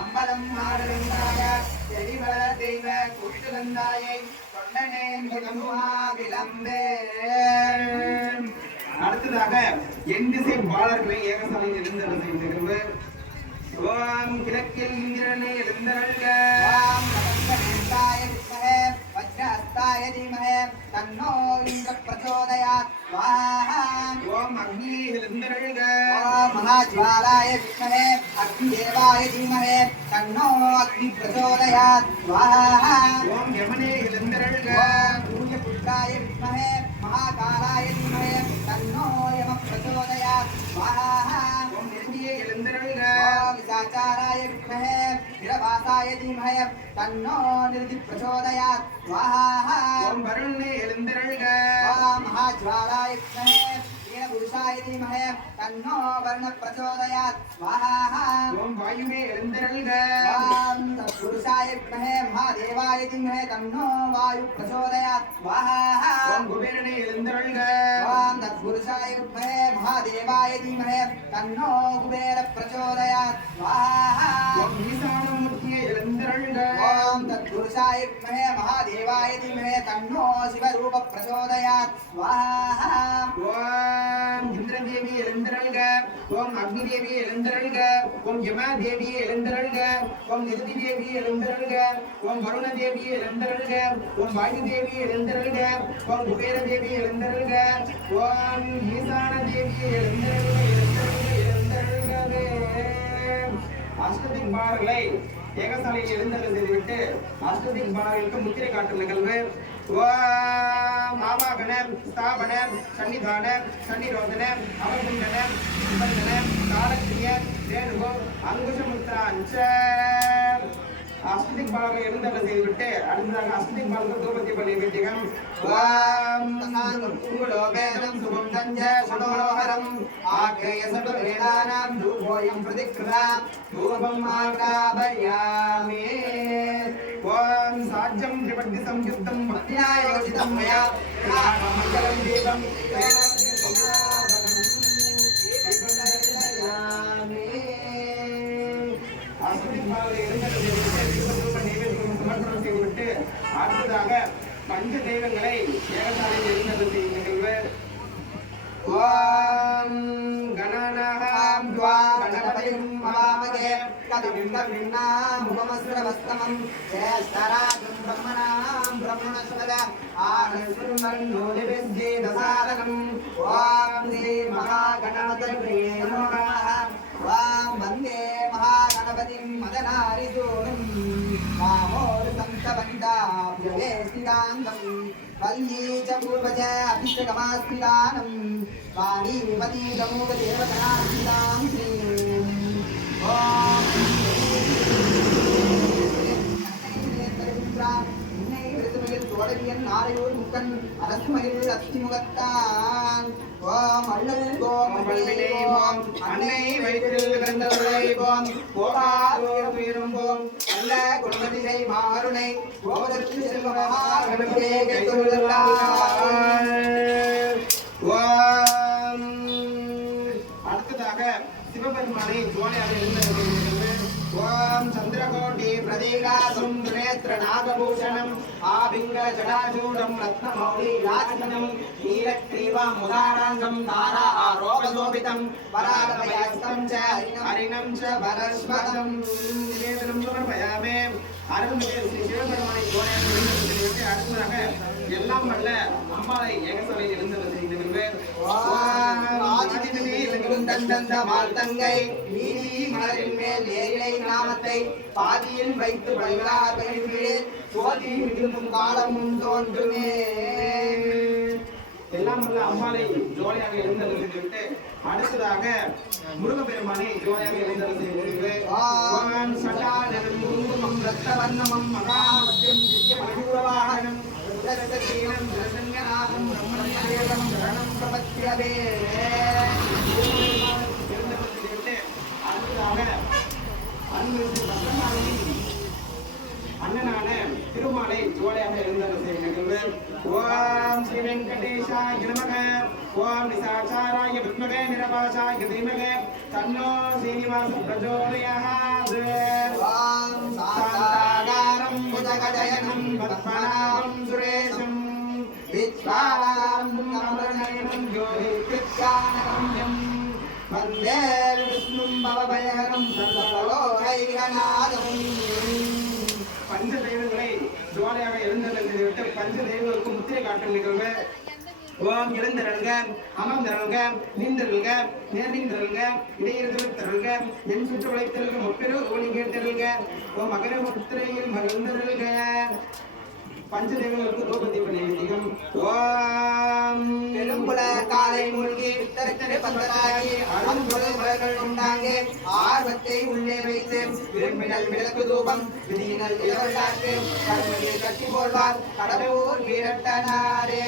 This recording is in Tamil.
அம்பலம் ஆடலிந்தாய எரிவள தெய்வ கூட்டுகந்தாயை தொண்டனே முதமுமா விளம்பே. அடுத்ததாக என் திசை பாலர்களை ஏகசாலையில் எழுந்தருள் செய்கின்ற ஓம் கிழக்கில் இந்திரனை எழுந்தருள்க. ஓம் நமஸ்காராய வித்மஹே வஜ்ரஹஸ்தாய தீமஹே தன்னோ இந்திர பிரச்சோதயாத். ஓம் அக்னியை எழுந்தருள்க. ஓம் மகாஜ்வாலாய வித்மஹே அக்னிதேவாய தீமஹே தன்னோ அக்னி பிரச்சோதயாத். ஓம் யமனே எழுந்தருள்க. ஓம் சூர்யபுத்ராய வித்மஹே மகாகாலாய தீமஹே தன்னோ யம பிரச்சோதயாத். ஓம் நிர்மியே எழுந்தருள்க. ஓம் விசாச்சாராய வித்மஹே நிரவாசாய தீமஹே தன்னோ நிருதி பிரச்சோதயாத். ஓம் வருணனே எழுந்தருள்க. ஓம் மகாஜ்வாலாய வித்மஹே புருஷாய தீமஹே தன்னோ வர்ண பிரச்சோதயாத். ஓம் வாயுவே எழுந்தருள்க. ஓம் தத்புருஷாய வித்மஹே மகாதேவாய தீமஹே தன்னோ வாயு பிரச்சோதயாத். ஓம் குபேரனே எழுந்தருள்க. ஓம் தத்புருஷாய வித்மஹே மகாதேவாய தீமஹே தன்னோ குபேர பிரச்சோதயாத். ஓம் ஈசானமூர்த்தியே எழுந்தருள்க. ஓம் தத்புருஷாய வித்மஹே மகாதேவாய தீமஹே தன்னோ சிவரூப பிரச்சோதயாத். ஓம் இந்திரதேவி எழுந்தருள்க. ஓம் அக்னிதேவி எழுந்தருள்க. ஓம் யமாதேவி எழுந்தருள்க. ஓம் நிருதி தேவி எழுந்தருள்க. ஓம் வருணதேவி எழுந்தருள்க. ஓம் வாயுதேவி எழுந்தருள்க. ஓம் குபேரதேவி எழுந்தருள்க. ஓம் ஈசானதேவி எழுந்தருள்கவே. அஷ்டதிக்பாலர்களை ஏகசாலையில் எழுந்தருள் செய்துவிட்டு அஷ்டதிக்பாலர்களுக்கு முத்திரை காட்டும் நிகழ்வு. ஓம் ஆவாகன ஸ்தாபன சன்னிதான சன்னிரோதன அவகுண்டன நிபந்தன காலக்கிரிய ரேணுகோ அங்குஷமுத்ராஞ்ச. அஷ்டதிக்பாலர்கள் எழுந்தருள் செய்துவிட்டு அடுத்ததாக அஷ்டதிக்பாலர்கள் தூபத்தி பள்ளி வேட்டிகம். ஓம் குங்குலோபேதம் சுகம் தஞ்ச சடோஹரம் ஆக்ரேய சடவேதானாம் தூபோயம் பிரதிக்ருதா தூபம் ஆகாபயாமே. ஓம் சாஜ்யம் திரிபத்தி சம்யுக்தம் பக்தியாயோஜிதம் மயா மங்களம் தீபம் அடுத்ததாக பஞ்ச தெய்வங்களை ஏகசாலையில் எழுந்தருள் செய்யும் நிகழ்வு. ஓம் கணநாகம் துவா கணபதிம் மவாமகே கதிவிண்ணம் முகமஸ்ரவஸ்தமம் சேஷ்டராஜம் பிரம்மணாம் பிரம்மணஸ்வத ஆனஸ்வர்மன்னோலிவித்யே தசாதகம். ஓம் ஸ்ரீ மகாகணபதியே நமः. ஓம் வந்தே மகாகணபதிம் மதனாரிசூனும் மாமோர் சந்தவந்தாப்யவே ஸ்திதாந்தம் வல்யே ச பூர்வஜ அபிஷேகமாஸ்திதானம் வாணி விமதி தமோகதேவகணாஸ்திதாம் ஸ்ரீம். ஓம் இன்னை விருதுமயில் தோழவியன் நாரையூர் முக்கன் அரசுமயில் அத்திமுகத்தான். ஓம் அள்ளல் ஓம் ஓம் அன்னை வயிற்றில் பிறந்தவளை ஓம் போகாதோரும் ஓம் நல்ல குணமதிகை மாருணை கோபதற்கு செல்வமகாகணபதியே கைத்தொழுதல்லார். ஓம் அடுத்ததாக சிவபெருமானை ஜோலியாக எழுந்தருள். ஓம் சந்திரகோட்டி பிரதீகாசம் துநேத்ர நாகபூஷணம் ஆபிங்கல ஜடாசூடம் ரத்னமௌலி ராஜிதம் நீலக்ரீவாம் முதாராங்கம் தாரா ஆரோகசோபிதம் பராகபயஸ்தம் ச ஹரிணம் ச வரஸ்வதம் நிவேதனம் சமர்ப்பயாமே. அருள்மிகு ஸ்ரீ சிவபெருமானை ஜோலியாக எழுந்தருள். அடுத்ததாக எல்லாம் வல்ல அம்பாளை ஏகசாலையில் எழுந்தருள் செய்கின்ற தந்தந்த மார்த்தங்கை நீதி மலரின் மேல் ஏழை நாமத்தை பாதியில் வைத்து பயிலார்கள் சோதி மிகுந்தும் காலமும் தோன்றுமே. எல்லாம் வல்ல அம்பாளை ஜோலியாக எழுந்தருள் செய்துவிட்டு அடுத்ததாக முருகப்பெருமானை ஜோலியாக எழுந்தருள் செய்து சட்டானரும் குங்குமம் ரத்தவர்ணமம் மகாமத்தியம் திவ்ய மயூரவாகனம் ரத்தசீலம் ஜலசன்யநாதம் பிரம்மணேதம் சரணம் பிரபத்யவே. அண்ணனான திருமாலை ஜோலியாக எழுந்தருள் செய்யும் நிகழ்வு. ஓம் ஸ்ரீ வெங்கடேஷாய நமக. ஓம் निशाचाराय विद्महे निरपाशाय धीमहि तन्नो श्रीनिवासः प्रचोदयात् ஓம் शान्ताकारं भुजगशयनं पद्मनाभं सुरेशं विश्वाम्बरनयनं ज्योतिकृत्यानगम्यं वन्दे विष्णुं भवभयहरं सर्वलोकैकनाथं பஞ்ச தெய்வங்களை ஜுவாலையாக எழுந்தருளிவிட்டு பஞ்ச தெய்வங்களுக்கு முத்திரை காட்டும் நிகழ்வு. ஓம் எழுந்தருள்க, அமர்ந்தருள்க, நீந்தருள்க, நேர்ந்தருள்க, இடையிறுதல் தருள்க, என் சுற்று உழைத்தருள்க, முப்பெரு ஒளி கேட்டருள்க. ஓம் மகர முத்திரையில் மகிழ்ந்தருள்க. பஞ்ச தெய்வங்களுக்கு தூபதீப நைவேத்தியம். ஓம் பெரும்புல காலை மூழ்கி வித்தரத்திலே பந்தராகி அரும்புல மலர்கள் உண்டாங்கே ஆர்வத்தை உள்ளே வைத்து விரும்பினல் விளக்கு தூபம் விதியினல் இளவல்லாக்கு கடமையை கட்டி போல்வார் கடவுள் வீரட்டனாரே.